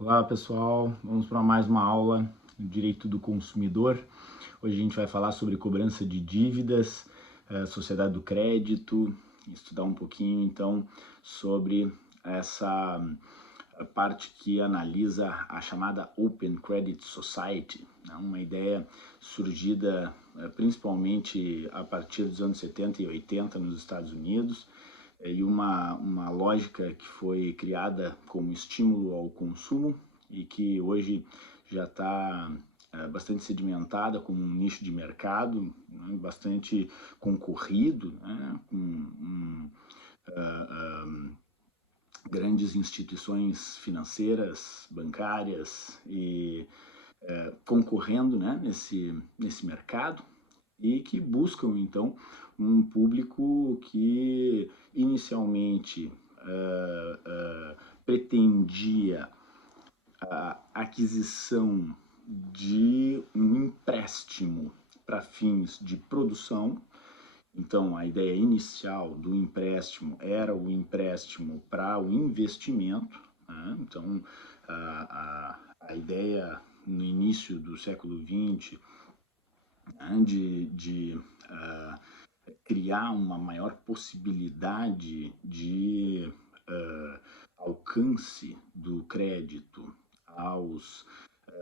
Olá pessoal, vamos para mais uma aula do direito do consumidor. Hoje a gente vai falar sobre cobrança de dívidas, sociedade do crédito, estudar um pouquinho então sobre essa parte que analisa a chamada Open Credit Society, né? Uma ideia surgida principalmente a partir dos anos 70 e 80 nos Estados Unidos, e uma lógica que foi criada como estímulo ao consumo e que hoje já está bastante sedimentada como um nicho de mercado, né, bastante concorrido, né, com grandes instituições financeiras, bancárias e concorrendo, né, nesse mercado e que buscam então um público que inicialmente pretendia a aquisição de um empréstimo para fins de produção. Então, a ideia inicial do empréstimo era o empréstimo para o investimento, né? Então, a ideia no início do século XX, né, de criar uma maior possibilidade de alcance do crédito aos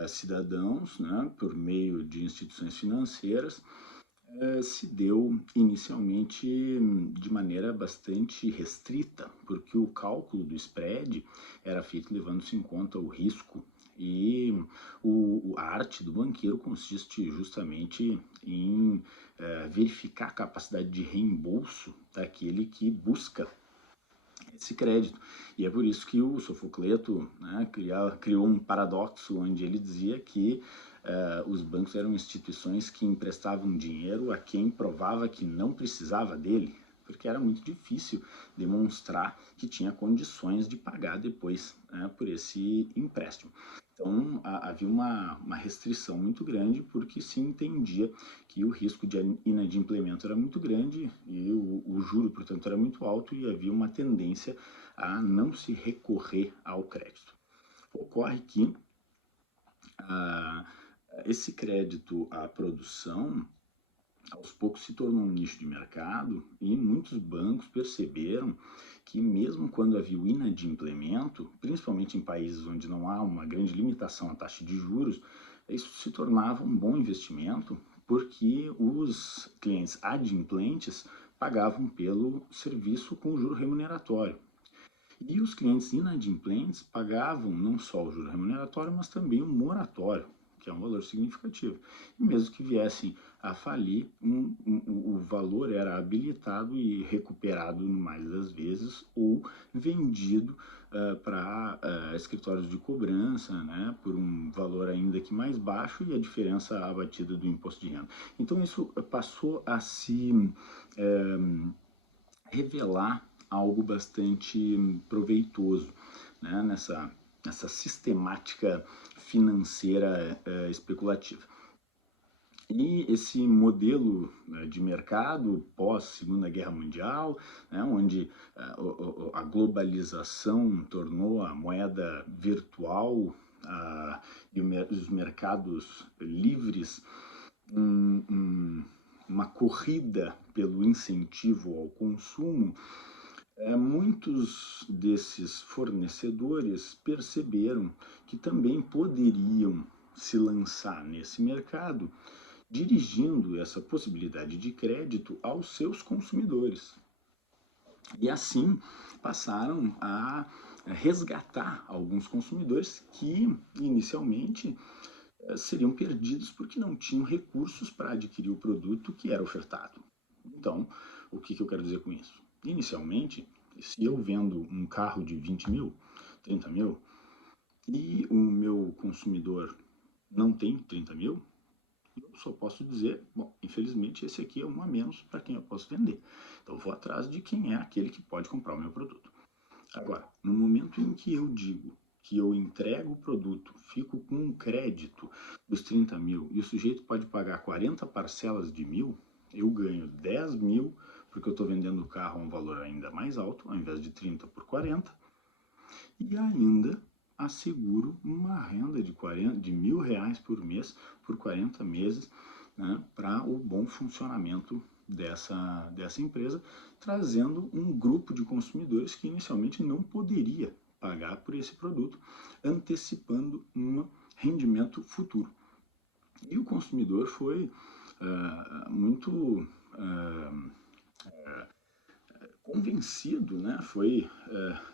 cidadãos, né, por meio de instituições financeiras, se deu inicialmente de maneira bastante restrita, porque o cálculo do spread era feito levando-se em conta o risco e a arte do banqueiro consiste justamente em verificar a capacidade de reembolso daquele que busca esse crédito. E é por isso que o Sofocleto, né, criou um paradoxo onde ele dizia que os bancos eram instituições que emprestavam dinheiro a quem provava que não precisava dele, porque era muito difícil demonstrar que tinha condições de pagar depois, né, por esse empréstimo. Então havia uma restrição muito grande porque se entendia que o risco de inadimplemento era muito grande e o juro, portanto, era muito alto e havia uma tendência a não se recorrer ao crédito. Ocorre que ah, esse crédito à produção aos poucos se tornou um nicho de mercado e muitos bancos perceberam que mesmo quando havia o inadimplemento, principalmente em países onde não há uma grande limitação à taxa de juros, isso se tornava um bom investimento porque os clientes adimplentes pagavam pelo serviço com juro remuneratório. E os clientes inadimplentes pagavam não só o juro remuneratório, mas também o moratório, que é um valor significativo. E mesmo que viessem a falir, o valor era habilitado e recuperado no mais das vezes ou vendido para escritórios de cobrança, né, por um valor ainda que mais baixo e a diferença abatida do imposto de renda. Então isso passou a se revelar algo bastante proveitoso, né, nessa sistemática financeira especulativa. E esse modelo de mercado pós Segunda Guerra Mundial, né, onde a globalização tornou a moeda virtual e os mercados livres uma corrida pelo incentivo ao consumo, muitos desses fornecedores perceberam que também poderiam se lançar nesse mercado, dirigindo essa possibilidade de crédito aos seus consumidores. E assim passaram a resgatar alguns consumidores que inicialmente seriam perdidos porque não tinham recursos para adquirir o produto que era ofertado. Então, o que eu quero dizer com isso? Inicialmente, se eu vendo um carro de 20 mil, 30 mil, e o meu consumidor não tem 30 mil, eu só posso dizer, bom, infelizmente esse aqui é um a menos para quem eu posso vender. Então eu vou atrás de quem é aquele que pode comprar o meu produto. Agora, no momento em que eu digo que eu entrego o produto, fico com um crédito dos 30 mil e o sujeito pode pagar 40 parcelas de 1.000, eu ganho 10 mil porque eu estou vendendo o carro a um valor ainda mais alto, ao invés de 30 por 40, e ainda asseguro uma renda de R$ 1.000 por mês por 40 meses, né, para o bom funcionamento dessa empresa, trazendo um grupo de consumidores que inicialmente não poderia pagar por esse produto, antecipando um rendimento futuro. E o consumidor foi muito convencido, né? Foi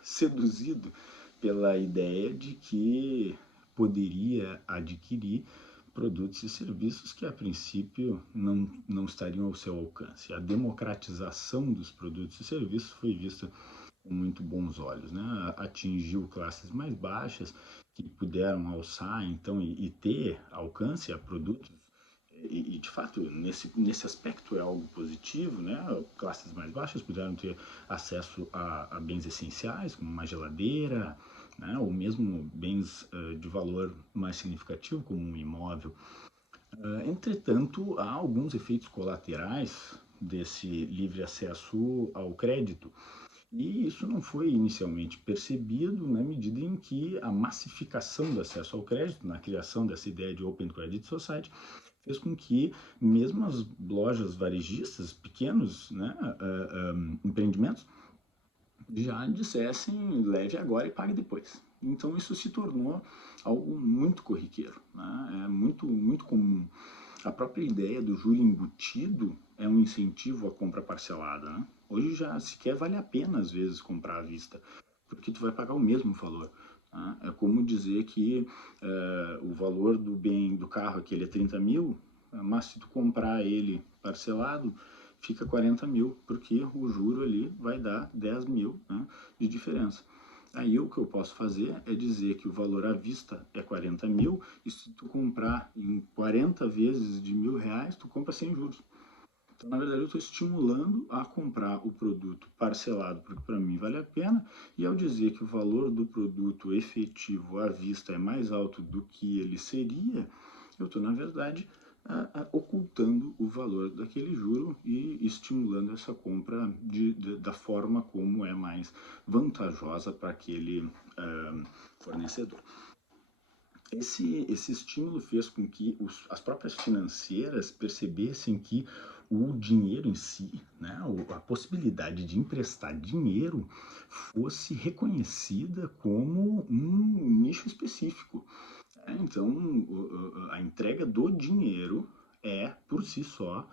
seduzido pela ideia de que poderia adquirir produtos e serviços que a princípio não estariam ao seu alcance. A democratização dos produtos e serviços foi vista com muito bons olhos, né? Atingiu classes mais baixas que puderam alçar então e ter alcance a produtos de fato nesse aspecto é algo positivo, né? Classes mais baixas puderam ter acesso a bens essenciais como uma geladeira, né? Ou mesmo bens de valor mais significativo como um imóvel. Entretanto, há alguns efeitos colaterais desse livre acesso ao crédito. E isso não foi inicialmente percebido na medida em que a massificação do acesso ao crédito, na criação dessa ideia de Open Credit Society, fez com que mesmo as lojas varejistas, pequenos, né, empreendimentos, já dissessem leve agora e pague depois. Então isso se tornou algo muito corriqueiro, né? É muito comum. A própria ideia do juro embutido é um incentivo à compra parcelada, né? Hoje já sequer vale a pena às vezes comprar à vista, porque tu vai pagar o mesmo valor. Né? É como dizer que o valor do bem do carro aquele é 30 mil, mas se tu comprar ele parcelado, fica 40 mil, porque o juro ali vai dar 10 mil, né, de diferença. Aí o que eu posso fazer é dizer que o valor à vista é 40 mil, e se tu comprar em 40 vezes de R$ 1.000, tu compra sem juros. Então, na verdade, eu estou estimulando a comprar o produto parcelado, porque para mim vale a pena, e ao dizer que o valor do produto efetivo à vista é mais alto do que ele seria, eu estou, na verdade, ocultando o valor daquele juro e estimulando essa compra da forma como é mais vantajosa para aquele fornecedor. Esse estímulo fez com que as próprias financeiras percebessem que o dinheiro em si, né, a possibilidade de emprestar dinheiro, fosse reconhecida como um nicho específico. Então, a entrega do dinheiro é, por si só,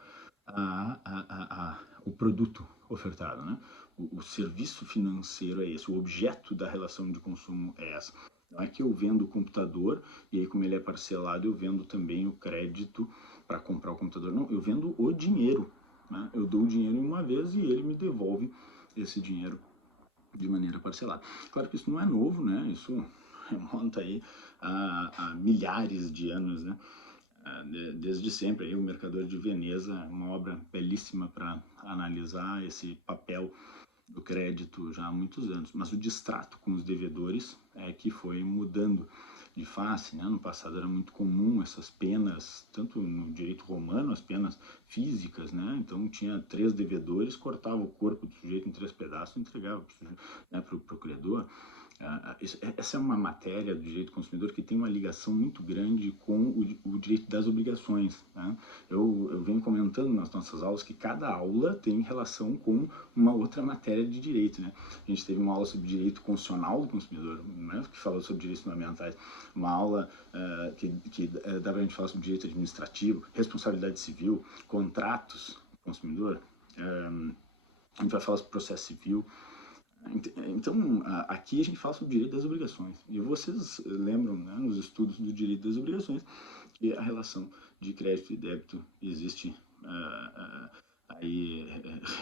o produto ofertado, né? O serviço financeiro é esse, o objeto da relação de consumo é essa. Não é que eu vendo o computador e aí, como ele é parcelado, eu vendo também o crédito para comprar o computador. Não, eu vendo o dinheiro. Né? Eu dou o dinheiro uma vez e ele me devolve esse dinheiro de maneira parcelada. Claro que isso não é novo, né? Isso remonta aí a milhares de anos, né? Desde sempre. Aí, o Mercador de Veneza é uma obra belíssima para analisar esse papel do crédito já há muitos anos. Mas o distrato com os devedores é que foi mudando de face, né? No passado era muito comum essas penas, tanto no direito romano, as penas físicas, né? Então tinha 3 devedores, cortava o corpo do sujeito em 3 pedaços e entregava para o credor. Essa é uma matéria do direito consumidor que tem uma ligação muito grande com o direito das obrigações. Né? Eu venho comentando nas nossas aulas que cada aula tem relação com uma outra matéria de direito. Né? A gente teve uma aula sobre direito constitucional do consumidor, né? Que falou sobre direitos fundamentais, uma aula que dá para a gente falar sobre direito administrativo, responsabilidade civil, contratos do consumidor, a gente vai falar sobre processo civil. Então, aqui a gente fala sobre o direito das obrigações. E vocês lembram, né, nos estudos do direito das obrigações, que a relação de crédito e débito existe aí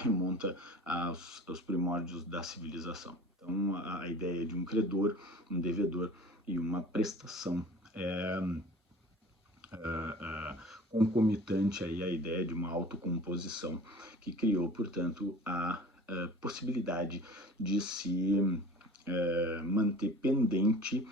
remonta aos primórdios da civilização. Então, a ideia de um credor, um devedor e uma prestação é concomitante aí à ideia de uma autocomposição que criou, portanto, a possibilidade de se manter pendente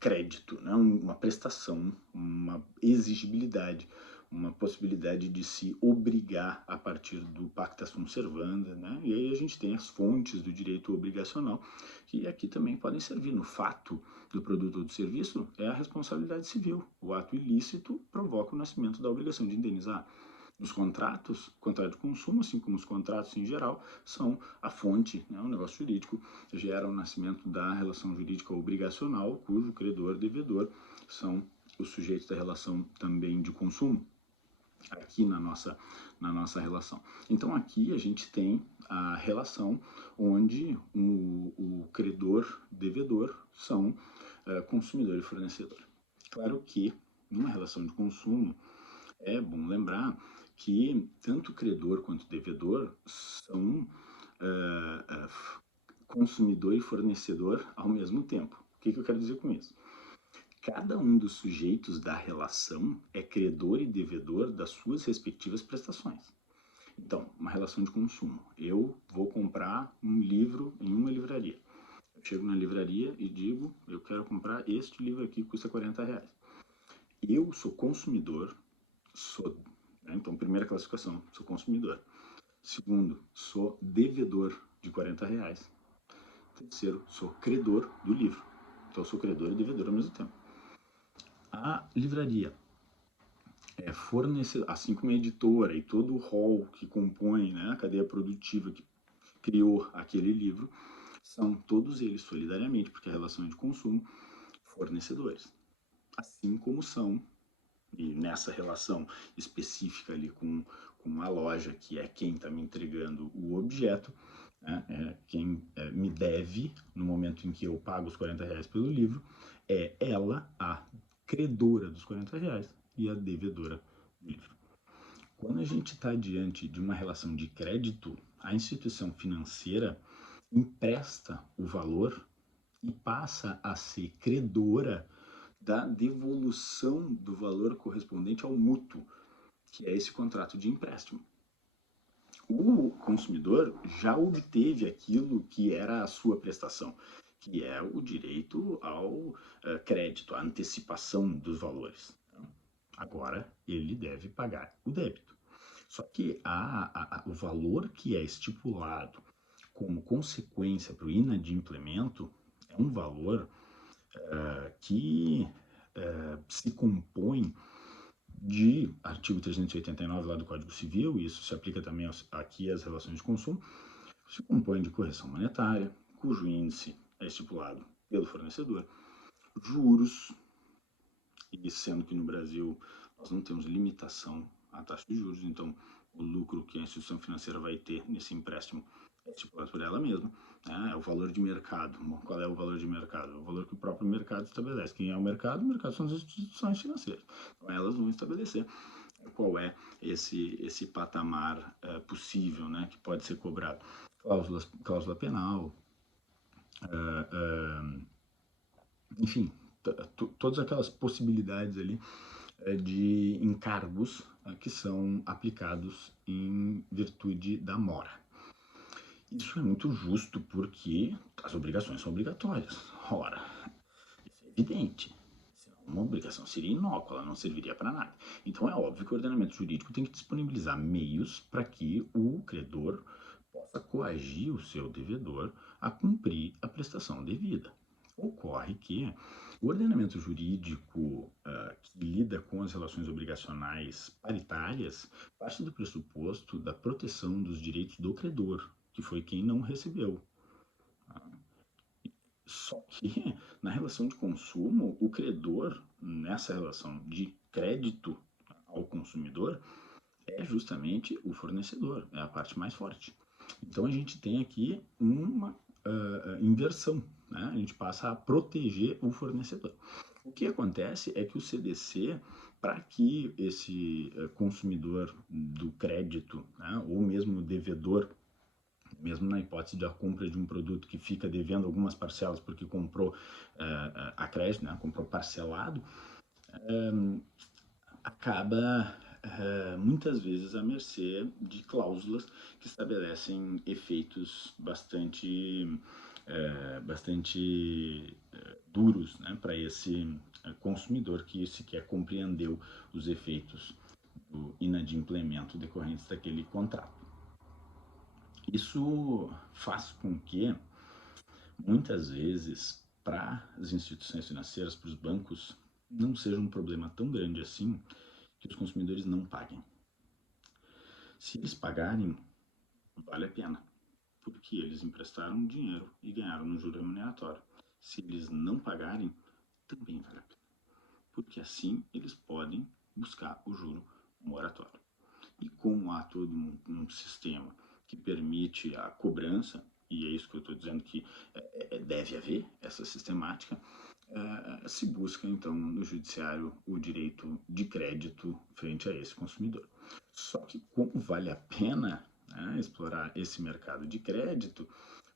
crédito, né? Uma prestação, uma exigibilidade, uma possibilidade de se obrigar a partir do pacta sunt servanda, né? E aí a gente tem as fontes do direito obrigacional, que aqui também podem servir. No fato do produto ou do serviço é a responsabilidade civil. O ato ilícito provoca o nascimento da obrigação de indenizar. Os contratos, contrato de consumo, assim como os contratos em geral, são a fonte, né, o negócio jurídico, gera o nascimento da relação jurídica obrigacional, cujo credor e devedor são os sujeitos da relação também de consumo, aqui na nossa relação. Então aqui a gente tem a relação onde o credor, devedor, são consumidor e fornecedor. Claro que numa relação de consumo é bom lembrar que tanto credor quanto devedor são consumidor e fornecedor ao mesmo tempo. O que eu quero dizer com isso? Cada um dos sujeitos da relação é credor e devedor das suas respectivas prestações. Então, uma relação de consumo. Eu vou comprar um livro em uma livraria. Eu chego na livraria e digo, eu quero comprar este livro aqui que custa R$40. Eu sou consumidor, né? Então, primeira classificação, sou consumidor. Segundo, sou devedor de R$40. Terceiro, sou credor do livro. Então, sou credor e devedor ao mesmo tempo. A livraria é fornecedor, assim como a editora e todo o rol que compõe, né, a cadeia produtiva que criou aquele livro, são todos eles solidariamente, porque a relação é de consumo, fornecedores. Assim como são, e nessa relação específica ali com a loja, que é quem está me entregando o objeto, né, é quem me deve no momento em que eu pago os R$40 pelo livro, é ela a credora dos R$40 e a devedora do livro. Quando a gente está diante de uma relação de crédito, a instituição financeira empresta o valor e passa a ser credora da devolução do valor correspondente ao mútuo, que é esse contrato de empréstimo. O consumidor já obteve aquilo que era a sua prestação, que é o direito ao crédito, à antecipação dos valores. Agora, ele deve pagar o débito. Só que o valor que é estipulado como consequência para o inadimplemento é um valor que se compõe de artigo 389 lá do Código Civil, e isso se aplica também aqui às relações de consumo, se compõe de correção monetária, cujo índice é estipulado pelo fornecedor, juros, e sendo que no Brasil nós não temos limitação à taxa de juros, então o lucro que a instituição financeira vai ter nesse empréstimo é estipulado por ela mesma, né? É o valor de mercado. Qual é o valor de mercado? É o valor que o próprio mercado estabelece. Quem é o mercado? O mercado são as instituições financeiras. Então elas vão estabelecer qual é esse patamar possível, né, que pode ser cobrado. Cláusula penal, enfim, todas aquelas possibilidades ali de encargos que são aplicados em virtude da mora. Isso é muito justo porque as obrigações são obrigatórias. Ora, isso é evidente. Uma obrigação seria inócua, ela não serviria para nada. Então é óbvio que o ordenamento jurídico tem que disponibilizar meios para que o credor possa coagir o seu devedor a cumprir a prestação devida. Ocorre que o ordenamento jurídico que lida com as relações obrigacionais paritárias parte do pressuposto da proteção dos direitos do credor, que foi quem não recebeu. Só que na relação de consumo, o credor, nessa relação de crédito ao consumidor, é justamente o fornecedor, é a parte mais forte. Então a gente tem aqui uma inversão, né? A gente passa a proteger o fornecedor. O que acontece é que o CDC, para que esse consumidor do crédito, né, ou mesmo o devedor, mesmo na hipótese da compra de um produto que fica devendo algumas parcelas porque comprou a crédito, né, comprou parcelado, acaba muitas vezes à mercê de cláusulas que estabelecem efeitos bastante duros, né, para esse consumidor que sequer compreendeu os efeitos do inadimplemento decorrentes daquele contrato. Isso faz com que, muitas vezes, para as instituições financeiras, para os bancos, não seja um problema tão grande assim que os consumidores não paguem. Se eles pagarem, vale a pena, porque eles emprestaram dinheiro e ganharam no juro remuneratório. Se eles não pagarem, também vale a pena, porque assim eles podem buscar o juro moratório. E como há todo um sistema que permite a cobrança, e é isso que eu estou dizendo que deve haver essa sistemática, se busca então no judiciário o direito de crédito frente a esse consumidor. Só que como vale a pena, né, explorar esse mercado de crédito,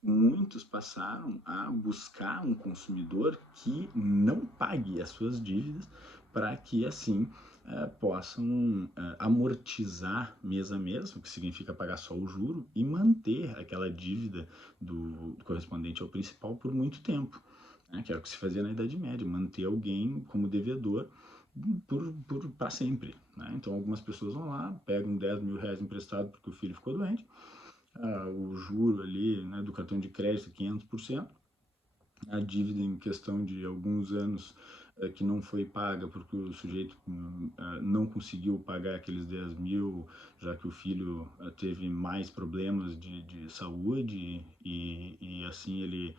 muitos passaram a buscar um consumidor que não pague as suas dívidas para que assim possam amortizar mês a mês, o que significa pagar só o juro, e manter aquela dívida do correspondente ao principal por muito tempo, né? Que era o que se fazia na Idade Média, manter alguém como devedor para sempre. Né? Então algumas pessoas vão lá, pegam 10 mil reais emprestado porque o filho ficou doente, o juro ali, né, do cartão de crédito 500%, a dívida em questão de alguns anos que não foi paga porque o sujeito não conseguiu pagar aqueles 10 mil, já que o filho teve mais problemas de saúde e assim ele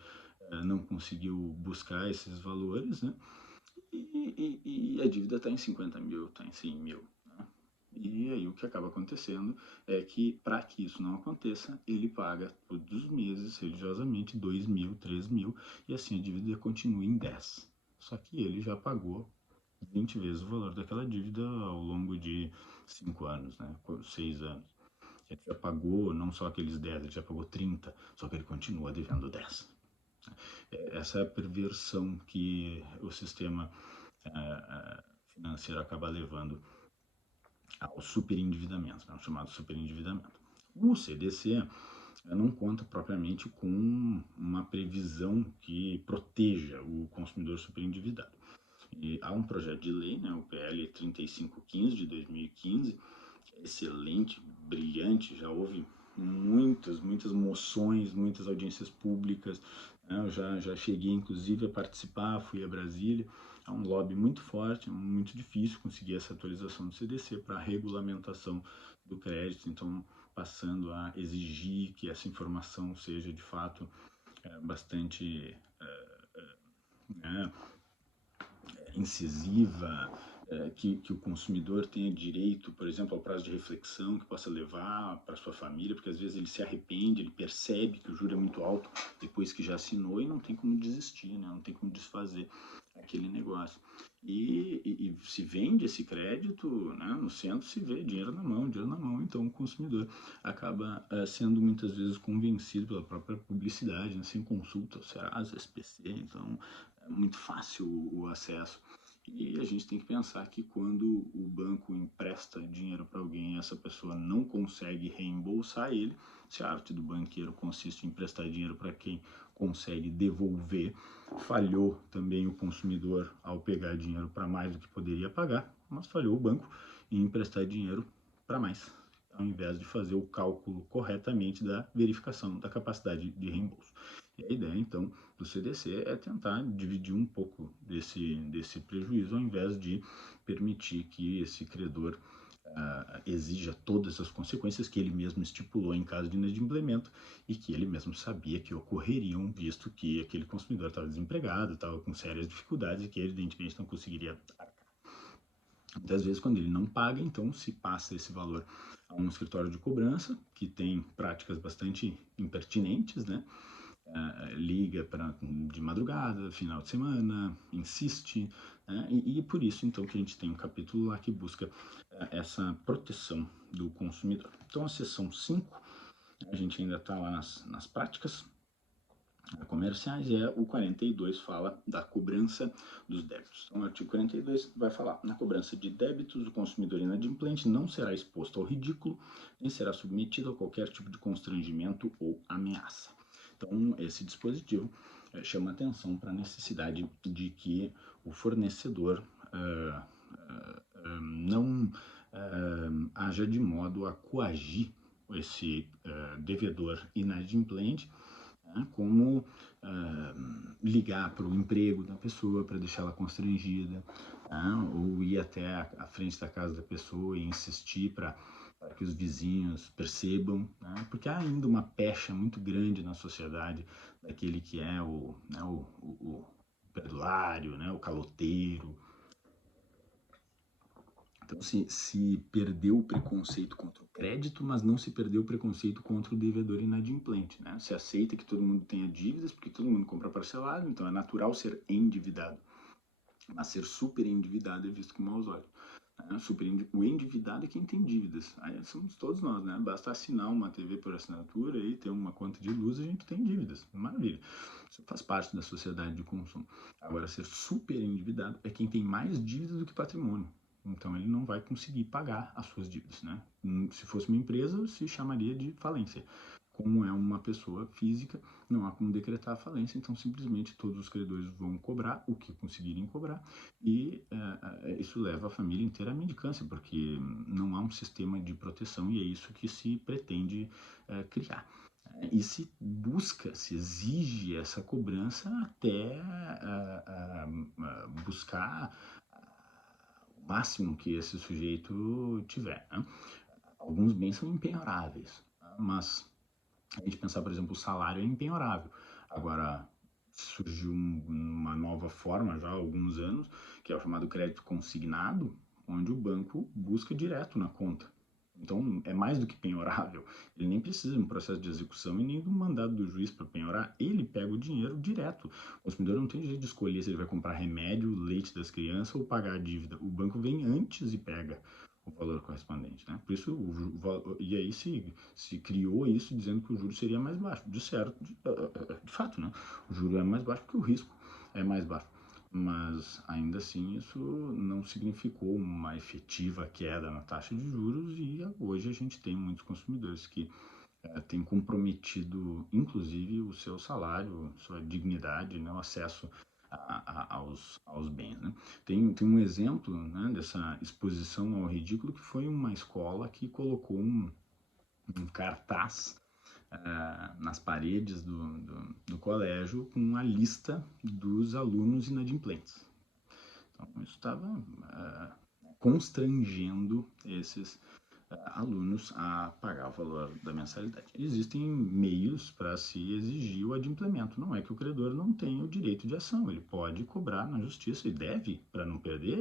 não conseguiu buscar esses valores, né? E a dívida está em 50 mil, está em 100 mil. Né? E aí o que acaba acontecendo é que, para que isso não aconteça, ele paga todos os meses, religiosamente, 2 mil, 3 mil, e assim a dívida continua em 10. Só que ele já pagou 20 vezes o valor daquela dívida ao longo de 5 anos, né? 6 anos. Ele já pagou não só aqueles 10, ele já pagou 30, só que ele continua devendo 10. Essa é a perversão que o sistema financeiro acaba levando ao superendividamento, né, o chamado superendividamento. O CDC não conta propriamente com uma previsão que proteja o consumidor superendividado. E há um projeto de lei, né, o PL 3515 de 2015, que é excelente, brilhante, já houve muitas moções, muitas audiências públicas, né, eu já cheguei inclusive a participar, fui a Brasília. É um lobby muito forte, é muito difícil conseguir essa atualização do CDC para a regulamentação do crédito, então passando a exigir que essa informação seja de fato bastante né, incisiva, que o consumidor tenha direito, por exemplo, ao prazo de reflexão que possa levar para sua família, porque às vezes ele se arrepende, ele percebe que o juro é muito alto depois que já assinou e não tem como desistir, né? Não tem como desfazer aquele negócio. E se vende esse crédito, né? No centro se vê dinheiro na mão, então o consumidor acaba sendo muitas vezes convencido pela própria publicidade, né? Sem consulta ao Serasa, SPC, então é muito fácil o acesso. E a gente tem que pensar que quando o banco empresta dinheiro para alguém e essa pessoa não consegue reembolsar ele, se a arte do banqueiro consiste em emprestar dinheiro para quem consegue devolver, falhou também o consumidor ao pegar dinheiro para mais do que poderia pagar, mas falhou o banco em emprestar dinheiro para mais, ao invés de fazer o cálculo corretamente da verificação da capacidade de reembolso. E a ideia, então, do CDC é tentar dividir um pouco desse prejuízo, ao invés de permitir que esse credor exija todas as consequências que ele mesmo estipulou em caso de inadimplemento e que ele mesmo sabia que ocorreriam, visto que aquele consumidor estava desempregado, estava com sérias dificuldades e que evidentemente não conseguiria arcar. Muitas vezes, quando ele não paga, então se passa esse valor a um escritório de cobrança, que tem práticas bastante impertinentes, né? Liga de madrugada, final de semana, insiste, né? E por isso então que a gente tem um capítulo lá que busca essa proteção do consumidor. Então a seção 5, a gente ainda está lá nas práticas comerciais, e o 42 fala da cobrança dos débitos. Então o artigo 42 vai falar: na cobrança de débitos, o consumidor inadimplente não será exposto ao ridículo, nem será submetido a qualquer tipo de constrangimento ou ameaça. Então, esse dispositivo chama atenção para a necessidade de que o fornecedor não haja de modo a coagir esse devedor inadimplente, né, como ligar para o emprego da pessoa para deixá-la constrangida, né, ou ir até a frente da casa da pessoa e insistir para que os vizinhos percebam, né, porque há ainda uma pecha muito grande na sociedade daquele que é o perdulário, né, o caloteiro. Então, se perdeu o preconceito contra o crédito, mas não se perdeu o preconceito contra o devedor inadimplente, né? Se aceita que todo mundo tenha dívidas, porque todo mundo compra parcelado, então é natural ser endividado. Mas ser super endividado é visto com maus olhos. Né? O endividado é quem tem dívidas. Aí somos todos nós, né? Basta assinar uma TV por assinatura e ter uma conta de luz, a gente tem dívidas. Maravilha. Isso faz parte da sociedade de consumo. Agora, ser super endividado é quem tem mais dívidas do que patrimônio. Então, ele não vai conseguir pagar as suas dívidas, né? Se fosse uma empresa, se chamaria de falência. Como é uma pessoa física, não há como decretar a falência, então simplesmente todos os credores vão cobrar o que conseguirem cobrar e isso leva a família inteira à mendicância, porque não há um sistema de proteção e é isso que se pretende criar. E se busca, se exige essa cobrança até buscar o máximo que esse sujeito tiver. Né? Alguns bens são impenhoráveis, né? Mas a gente pensar, por exemplo, o salário é impenhorável. Agora, surgiu uma nova forma já há alguns anos, que é o chamado crédito consignado, onde o banco busca direto na conta. Então, é mais do que penhorável. Ele nem precisa de um processo de execução e nem de um mandado do juiz para penhorar. Ele pega o dinheiro direto. O consumidor não tem jeito de escolher se ele vai comprar remédio, leite das crianças ou pagar a dívida. O banco vem antes e pega o valor correspondente, né? Por isso, e aí se criou isso dizendo que o juro seria mais baixo. De certo, de fato, né? O juro é mais baixo porque o risco é mais baixo. Mas ainda assim isso não significou uma efetiva queda na taxa de juros e hoje a gente tem muitos consumidores que têm comprometido inclusive o seu salário, sua dignidade, né, o acesso aos bens. Né? Tem um exemplo, né, dessa exposição ao ridículo que foi uma escola que colocou um cartaz nas paredes do colégio com a lista dos alunos inadimplentes. Então, isso estava constrangendo esses alunos a pagar o valor da mensalidade. Existem meios para se exigir o adimplemento. Não é que o credor não tenha o direito de ação, ele pode cobrar na justiça e deve, para não perder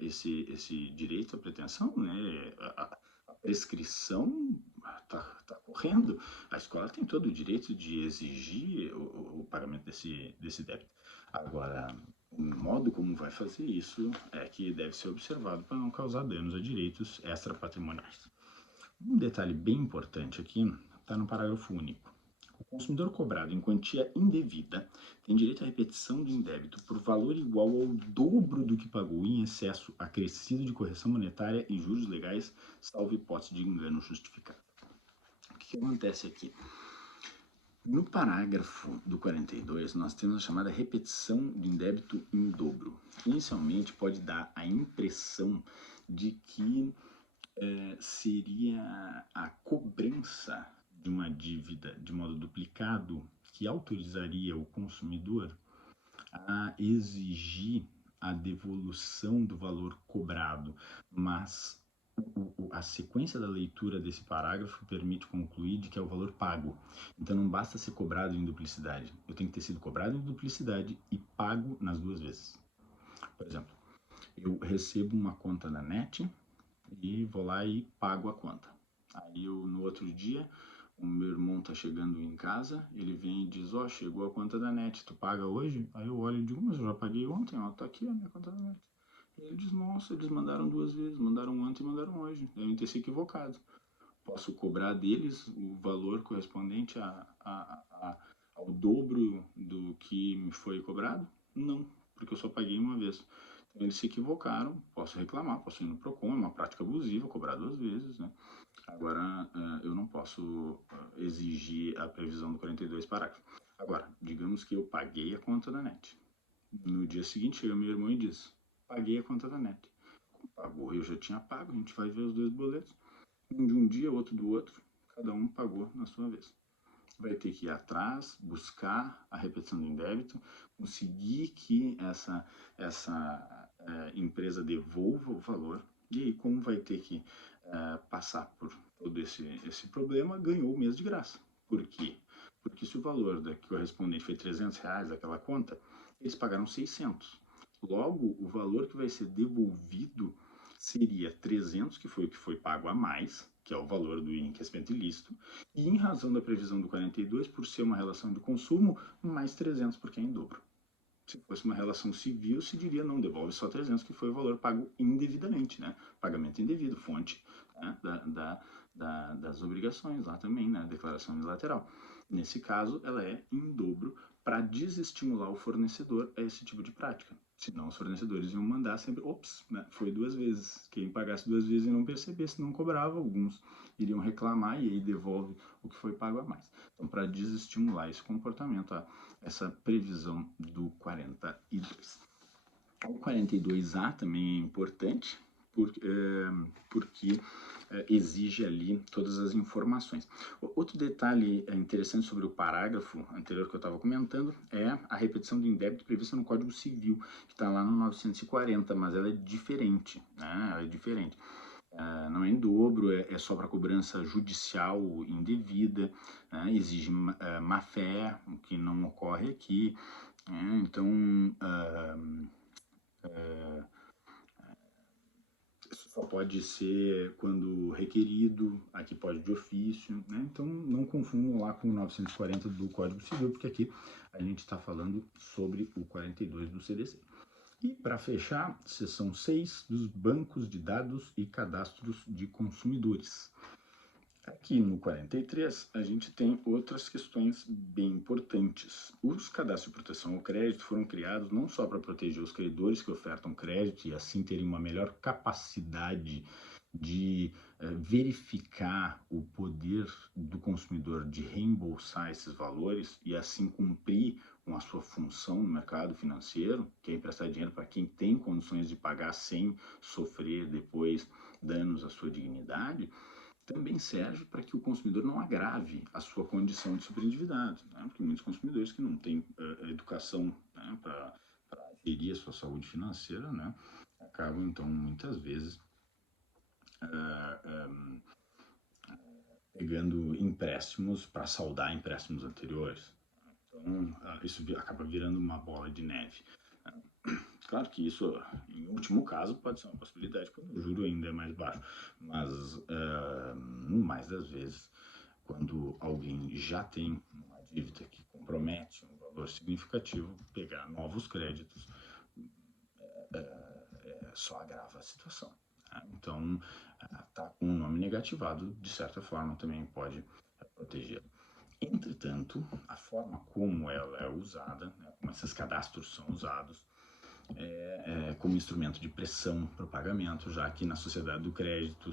esse direito à pretensão, né? A prescrição está correndo. A escola tem todo o direito de exigir o pagamento desse débito. Agora, o modo como vai fazer isso é que deve ser observado para não causar danos a direitos extrapatrimoniais. Um detalhe bem importante aqui está no parágrafo único. O consumidor cobrado em quantia indevida tem direito à repetição do indébito por valor igual ao dobro do que pagou em excesso acrescido de correção monetária e juros legais, salvo hipótese de engano justificado. O que acontece aqui? No parágrafo do 42, nós temos a chamada repetição de indébito em dobro. Inicialmente, pode dar a impressão de que seria a cobrança de uma dívida de modo duplicado que autorizaria o consumidor a exigir a devolução do valor cobrado, mas a sequência da leitura desse parágrafo permite concluir de que é o valor pago. Então não basta ser cobrado em duplicidade. Eu tenho que ter sido cobrado em duplicidade e pago nas duas vezes. Por exemplo, eu recebo uma conta da NET e vou lá e pago a conta. Aí no outro dia, o meu irmão tá chegando em casa, ele vem e diz, ó, chegou a conta da NET, tu paga hoje? Aí eu olho e digo, mas eu já paguei ontem, ó, tá aqui a minha conta da NET. Ele diz, nossa, eles mandaram duas vezes, mandaram ontem e mandaram hoje, devem ter se equivocado. Posso cobrar deles o valor correspondente ao dobro do que me foi cobrado? Não, porque eu só paguei uma vez. Então eles se equivocaram, posso reclamar, posso ir no PROCON, é uma prática abusiva, cobrar duas vezes, né? Agora, eu não posso exigir a previsão do 42 parágrafo. Agora, digamos que eu paguei a conta da NET. No dia seguinte chega meu irmão e diz, paguei a conta da NET. pagou, eu já tinha pago, a gente vai ver os dois boletos, um de um dia, outro do outro, cada um pagou na sua vez. Vai ter que ir atrás, buscar a repetição do débito, conseguir que essa empresa devolva o valor, e aí, como vai ter que passar por todo esse problema, ganhou o mês de graça. Por quê? Porque se o valor da correspondente foi R$ 300 daquela conta, eles pagaram 600. Logo, o valor que vai ser devolvido seria 300, que foi o que foi pago a mais, que é o valor do enriquecimento ilícito, e em razão da previsão do 42, por ser uma relação de consumo, mais 300 porque é em dobro. Se fosse uma relação civil, se diria não, devolve só 300, que foi o valor pago indevidamente, né? Pagamento indevido, fonte, né? Das obrigações lá também, né? Declaração unilateral. Nesse caso, ela é em dobro para desestimular o fornecedor a esse tipo de prática. Senão os fornecedores iam mandar sempre, ops, né? Foi 2 vezes. Quem pagasse 2 vezes e não percebesse, não cobrava. Alguns iriam reclamar e aí devolve o que foi pago a mais. Então, para desestimular esse comportamento, essa previsão do 42. O 42A também é importante porque exige ali todas as informações. Outro detalhe interessante sobre o parágrafo anterior que eu estava comentando é a repetição do indébito prevista no Código Civil, que está lá no 940, mas ela é diferente, né? Ela é diferente. Não é em dobro, é só para cobrança judicial indevida, né? Exige má-fé, o que não ocorre aqui. Então, só pode ser quando requerido, aqui pode de ofício, né? Então não confundam lá com o 940 do Código Civil, porque aqui a gente está falando sobre o 42 do CDC. E para fechar, seção 6 dos bancos de dados e cadastros de consumidores. Aqui no 43, a gente tem outras questões bem importantes. Os cadastros de proteção ao crédito foram criados não só para proteger os credores que ofertam crédito e assim terem uma melhor capacidade de verificar o poder do consumidor de reembolsar esses valores e assim cumprir com a sua função no mercado financeiro, que é emprestar dinheiro para quem tem condições de pagar sem sofrer depois danos à sua dignidade, também serve para que o consumidor não agrave a sua condição de superendividado, né? Porque muitos consumidores que não têm educação, né, para gerir a sua saúde financeira, né, acabam então muitas vezes pegando empréstimos para saldar empréstimos anteriores. Então isso acaba virando uma bola de neve. Claro que isso, em último caso, pode ser uma possibilidade, quando o juro ainda é mais baixo, mas no mais das vezes, quando alguém já tem uma dívida que compromete um valor significativo, pegar novos créditos só agrava a situação. Tá? Então, tá com o nome negativado, de certa forma, também pode proteger. Entretanto, a forma como ela é usada, né, como esses cadastros são usados, como instrumento de pressão para o pagamento, já que na sociedade do crédito,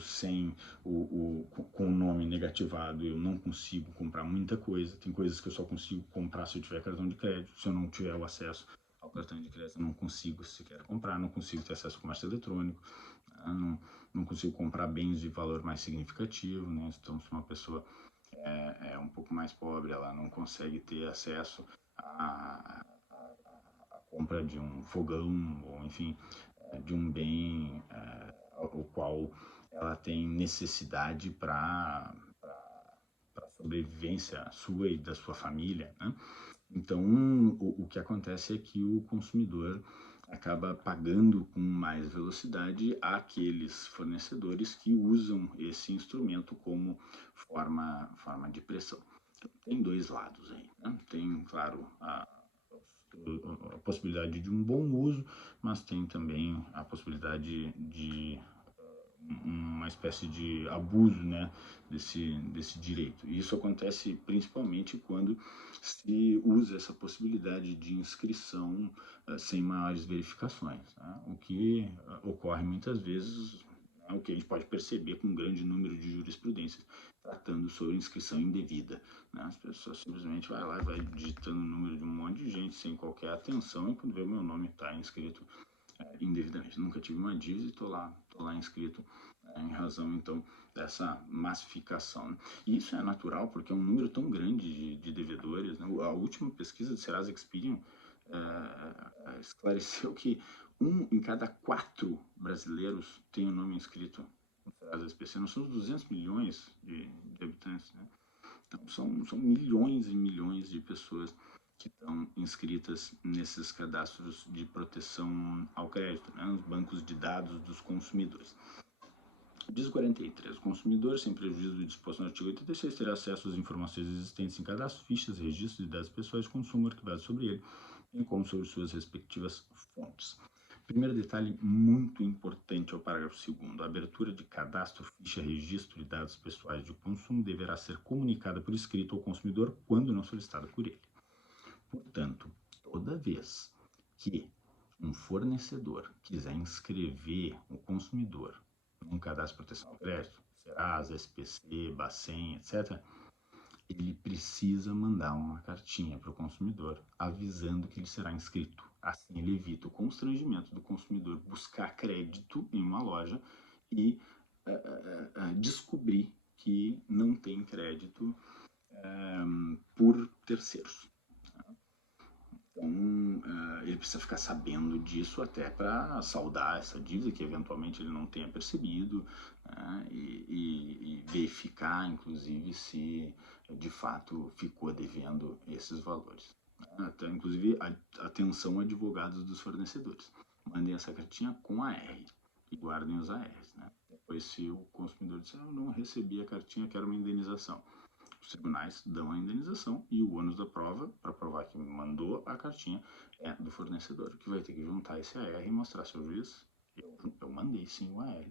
com o nome negativado, eu não consigo comprar muita coisa. Tem coisas que eu só consigo comprar se eu tiver cartão de crédito. Se eu não tiver o acesso ao cartão de crédito, eu não consigo sequer comprar, não consigo ter acesso ao comércio eletrônico, não consigo comprar bens de valor mais significativo, né? Então, se uma pessoa é um pouco mais pobre, ela não consegue ter acesso a compra de um fogão, ou enfim, de um bem o qual ela tem necessidade para a sobrevivência sua e da sua família, né? Então, o que acontece é que o consumidor acaba pagando com mais velocidade aqueles fornecedores que usam esse instrumento como forma de pressão. Então, tem dois lados aí, né? Tem, claro, a possibilidade de um bom uso, mas tem também a possibilidade de uma espécie de abuso, né, desse direito. E isso acontece principalmente quando se usa essa possibilidade de inscrição sem maiores verificações, né? O que ocorre muitas vezes, né, o que a gente pode perceber com um grande número de jurisprudências tratando sobre inscrição indevida, né? As pessoas simplesmente vai lá e vai digitando o número de um monte de gente sem qualquer atenção, e quando vê o meu nome está inscrito indevidamente. Nunca tive uma dívida e tô lá inscrito, em razão, então, dessa massificação, né? E isso é natural porque é um número tão grande de devedores, né? A última pesquisa do Serasa Experian esclareceu que 1 em cada 4 brasileiros tem o nome inscrito no Serasa SPC. Nós somos 200 milhões de habitantes, né? Então, são milhões e milhões de pessoas que estão inscritas nesses cadastros de proteção ao crédito, né, nos bancos de dados dos consumidores. Diz o 43. O consumidor, sem prejuízo do disposto no artigo 86, terá acesso às informações existentes em cadastro, fichas, registros de dados pessoais de consumo arquivados sobre ele, bem como sobre suas respectivas fontes. Primeiro detalhe muito importante ao parágrafo 2º. A abertura de cadastro, ficha, registro de dados pessoais de consumo deverá ser comunicada por escrito ao consumidor quando não solicitada por ele. Portanto, toda vez que um fornecedor quiser inscrever o consumidor num cadastro de proteção ao crédito, Serasa, SPC, Bacen, etc., ele precisa mandar uma cartinha para o consumidor avisando que ele será inscrito. Assim ele evita o constrangimento do consumidor buscar crédito em uma loja e descobrir que não tem crédito por terceiros. Então, ele precisa ficar sabendo disso até para saldar essa dívida que eventualmente ele não tenha percebido, né, e verificar, inclusive, se de fato ficou devendo esses valores. Até, inclusive, atenção advogados dos fornecedores. Mandem essa cartinha com AR e guardem os ARs. Né? Depois, se o consumidor disser, eu não recebi a cartinha, quero uma indenização. Os tribunais dão a indenização e o ônus da prova, para provar que mandou a cartinha, é do fornecedor, que vai ter que juntar esse AR e mostrar ao juiz, eu mandei sim o AR,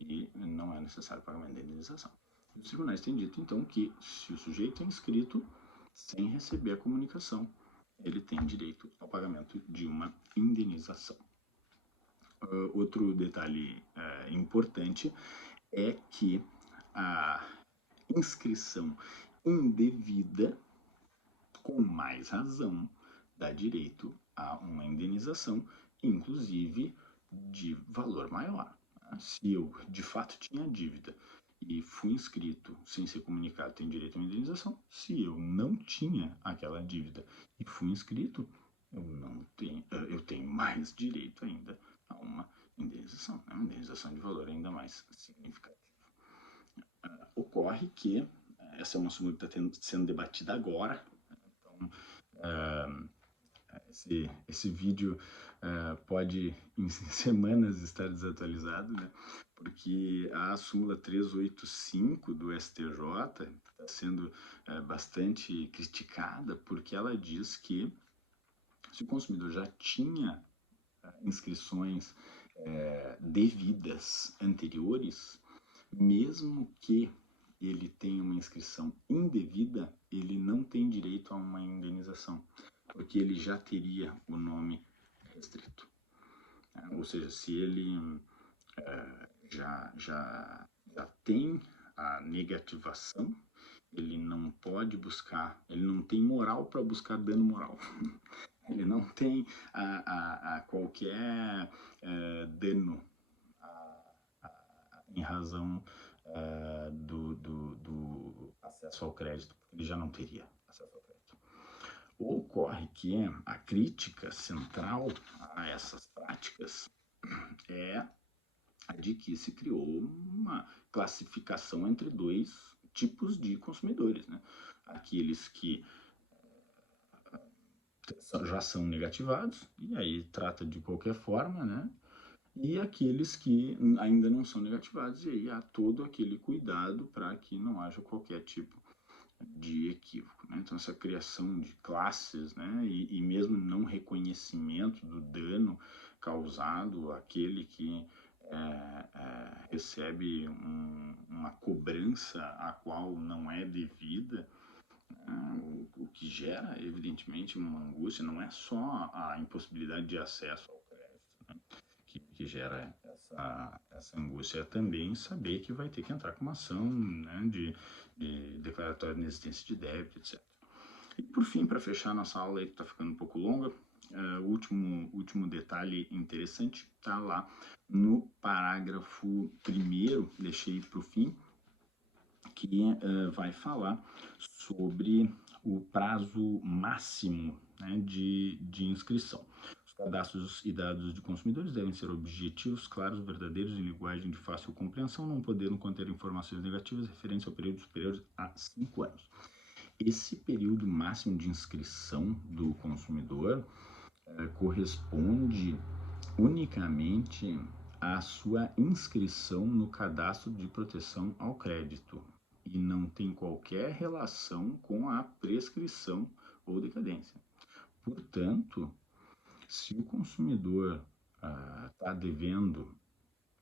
e não é necessário pagamento de indenização. Os tribunais têm dito, então, que se o sujeito é inscrito, sem receber a comunicação, ele tem direito ao pagamento de uma indenização. Outro detalhe importante é que a inscrição indevida, com mais razão, dá direito a uma indenização, inclusive de valor maior. Se eu de fato tinha dívida e fui inscrito sem ser comunicado, tenho direito a uma indenização. Se eu não tinha aquela dívida e fui inscrito, eu tenho mais direito ainda a uma indenização de valor ainda mais significativo. Ocorre que essa é uma súmula que está sendo debatida agora, então esse vídeo pode em semanas estar desatualizado, né? Porque a súmula 385 do STJ está sendo bastante criticada, porque ela diz que se o consumidor já tinha inscrições devidas anteriores, mesmo que ele tenha uma inscrição indevida, ele não tem direito a uma indenização, porque ele já teria o nome restrito. Ou seja, se ele já tem a negativação, ele não pode buscar, ele não tem moral para buscar dano moral. Ele não tem qualquer dano em razão do acesso ao crédito, porque ele já não teria acesso ao crédito. Ocorre que a crítica central a essas práticas é a de que se criou uma classificação entre dois tipos de consumidores, né? Aqueles que já são negativados, e aí trata de qualquer forma, né? E aqueles que ainda não são negativados, e aí há todo aquele cuidado para que não haja qualquer tipo de equívoco. Né? Então, essa criação de classes, né? e mesmo não reconhecimento do dano causado àquele que recebe uma cobrança a qual não é devida, o que gera, evidentemente, uma angústia, não é só a impossibilidade de acesso ao crédito, né? que gera essa angústia, é também saber que vai ter que entrar com uma ação, né, de declaratória de inexistência de débito, etc. E por fim, para fechar nossa aula aí que está ficando um pouco longa, O último detalhe interessante está lá no parágrafo 1º, deixei para o fim, que vai falar sobre o prazo máximo, né, de inscrição. Os cadastros e dados de consumidores devem ser objetivos, claros, verdadeiros, em linguagem de fácil compreensão, não podendo conter informações negativas referentes ao período superior a 5 anos. Esse período máximo de inscrição do consumidor corresponde unicamente à sua inscrição no cadastro de proteção ao crédito e não tem qualquer relação com a prescrição ou decadência. Portanto, se o consumidor está devendo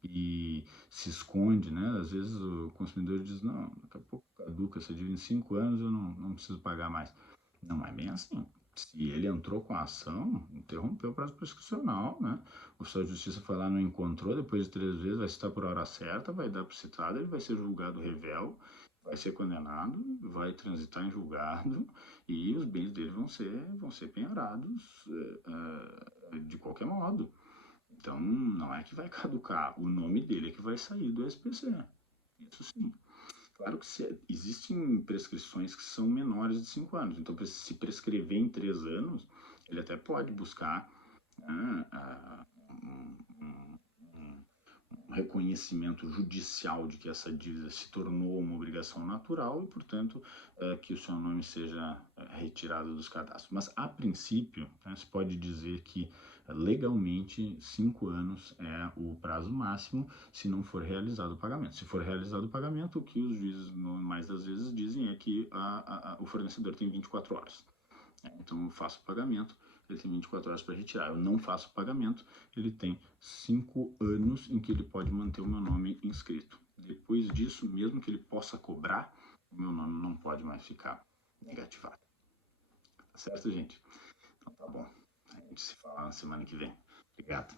e se esconde, né? Às vezes o consumidor diz, não, daqui a pouco caduca essa dívida em 5 anos, eu não preciso pagar mais. Não é bem assim. Se ele entrou com a ação, interrompeu o prazo prescricional, né? O oficial de justiça foi lá, não encontrou, depois de 3 vezes vai citar por hora certa, vai dar por citado, ele vai ser julgado rével, vai ser condenado, vai transitar em julgado e os bens dele vão ser penhorados de qualquer modo. Então, não é que vai caducar, o nome dele é que vai sair do SPC. Isso sim. Claro que existem prescrições que são menores de 5 anos. Então, se prescrever em 3 anos, ele até pode buscar um reconhecimento judicial de que essa dívida se tornou uma obrigação natural e, portanto, que o seu nome seja retirado dos cadastros. Mas, a princípio, se pode dizer que legalmente 5 anos é o prazo máximo se não for realizado o pagamento. Se for realizado o pagamento, o que os juízes mais das vezes dizem é que o fornecedor tem 24 horas. Então eu faço o pagamento, ele tem 24 horas para retirar. Eu não faço o pagamento, ele tem 5 anos em que ele pode manter o meu nome inscrito. Depois disso, mesmo que ele possa cobrar, o meu nome não pode mais ficar negativado. Tá certo, gente? Então tá bom. A gente se fala na semana que vem. Obrigado.